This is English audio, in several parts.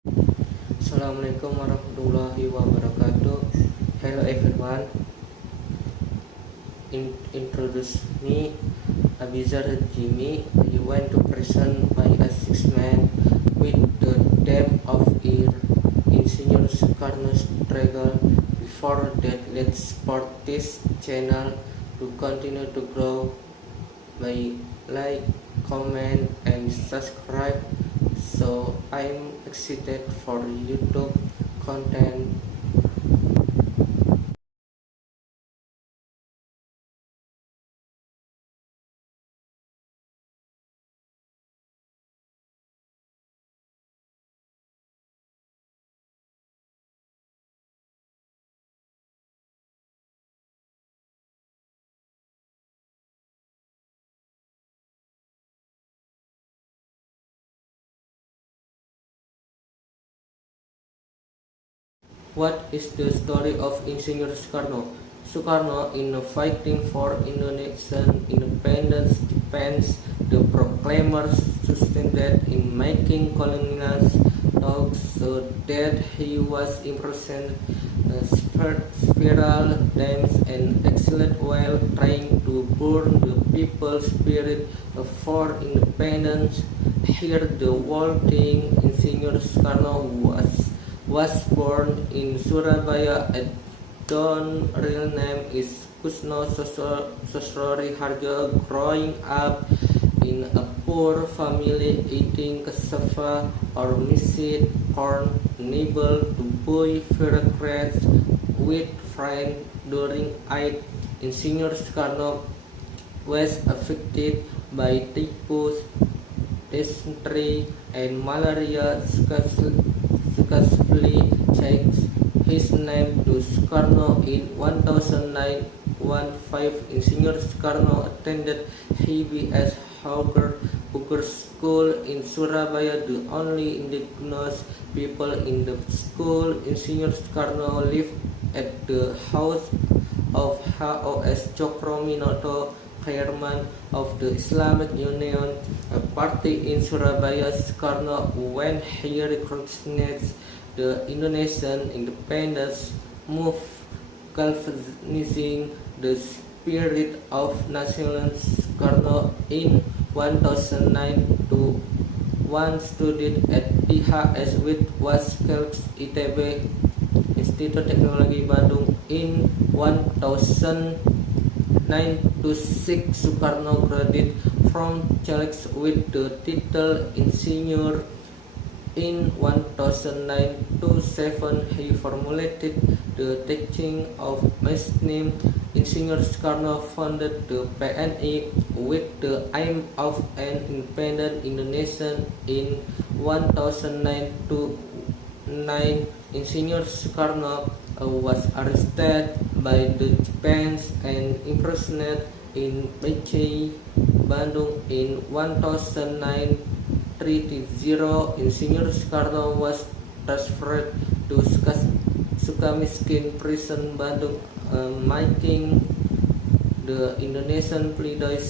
Assalamualaikum warahmatullahi wabarakatuh. Hello everyone. Introduce me, Abizar Jimmy. I want to present by a six-man with the depth of ear in Senior Sukarno struggle. Before that, let's support this channel to continue to grow by like, comment, and subscribe. So I'm excited for YouTube content. What is the story of Insinyur Soekarno? Soekarno, in fighting for Indonesian independence, defends the proclaimers succeeded in making colonial talks so that he was imprisoned several times and exiled while trying to burn the people's spirit for independence. Here, the whole thing, Insinyur Soekarno was born in Surabaya. A Don real name is Kusno Sosro Harjo, growing up in a poor family eating cassava or maize corn, unable to buy firecrackers with friends during Eid. Insinyur Soekarno was affected by typhus, dysentery, and malaria. Successfully changed his name to Soekarno in 1915. Insinyur Soekarno attended HBS Hooger School in Surabaya, the only indigenous people in the school. Insinyur Soekarno lived at the house of HOS Cokroaminoto, chairman of the Islamic Union, a party in Surabaya. Soekarno, when he recognized the Indonesian independence movement, galvanizing the spirit of nationalism. Soekarno in 2009 to one studied at IHS with Waskelks ITB Institut Teknologi Bandung. In 1996, Soekarno graduated from Celx with the title Insinyur. In 1997, he formulated the teaching of Muslim. Insinyur Soekarno founded the PNI with the aim of an independent Indonesia. In 1909, Insinyur Soekarno was arrested by the Japanese and imprisoned in Becai, Bandung. In 1930, Insinyur Soekarno was transferred to Sukamiskin Prison, Bandung, making the Indonesian Pleidoy.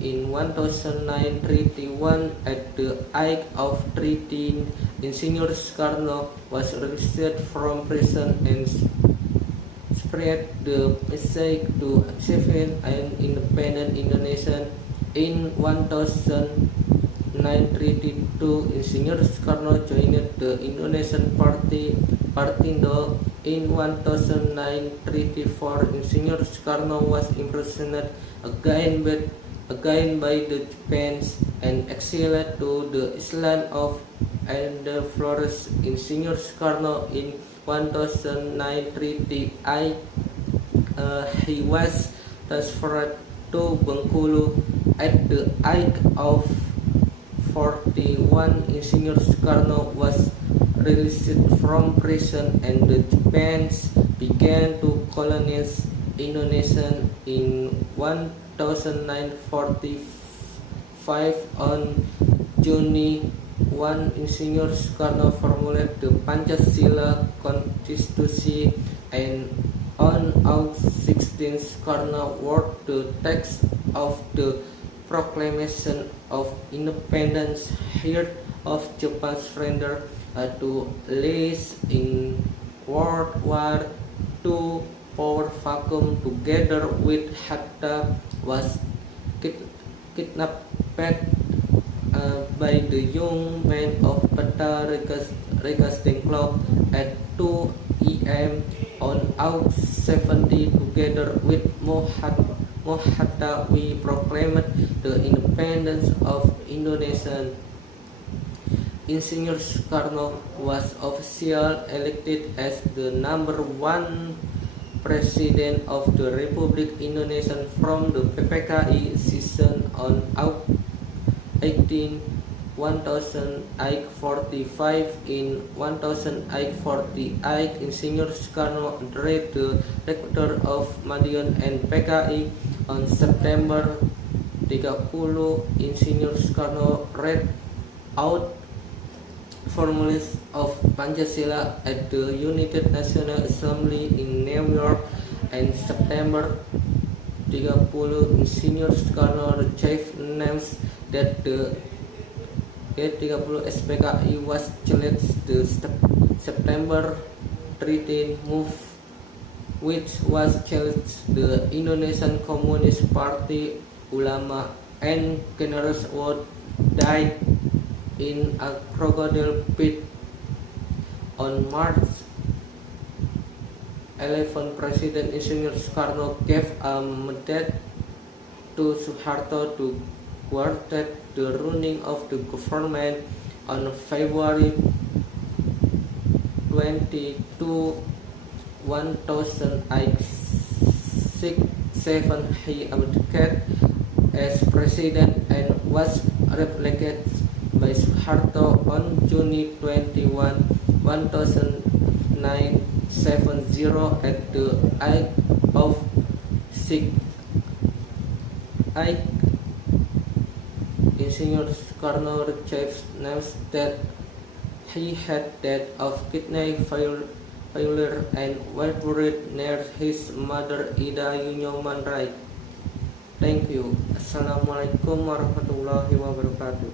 In 1931, at the age of 13, Insinyur Soekarno was released from prison and spread the message to achieve an independent Indonesia. In 1932, Insinyur Soekarno joined the Indonesian Party, Partindo. In 1934, Insinyur Soekarno was imprisoned again by the Japanese and exiled to the island of Flores. Insinyur Soekarno in 1938, he was transferred to Bengkulu. At the age of 41, Insinyur Soekarno was released from prison and the Japanese began to colonize Indonesia. In 1945, on June 1, Insinyur Soekarno formulated the Pancasila Constitution, and on August 16, Soekarno wrote the text of the Proclamation of Independence. Here of Japan's surrender to list in World War II. Power vacuum together with Hatta was kidnapped by the young men of Peta Regasting Club at 2 a.m. on August 70. Together with Mohatta, we proclaimed the independence of Indonesia. Insinyur Soekarno was officially elected as the #1 President of the Republic Indonesia from the PPKI season on August 18, 1845. In 1848, Insinyur Soekarno entered the rector of Madiun and PKI. On September 30, Insinyur Soekarno read out formulas of Pancasila at the United Nations Assembly in New York, and September 30, Insinyur Soekarno received names that the G30 SPKI was challenged. The September 13 move, which was challenged the Indonesian Communist Party, ulama, and generals would died in a crocodile pit. On March 11, President Insinyur Soekarno gave a mandate to Suharto to quartet the running of the government. On February 22, 1867, he abdicated as president and was replaced by Suharto on June 21, 1970 at the age of 68. Insinyur Soekarno received news that he had died of kidney failure and was buried near his mother Ida Yunyoman Rai. Thank you. Assalamualaikum warahmatullahi wabarakatuh.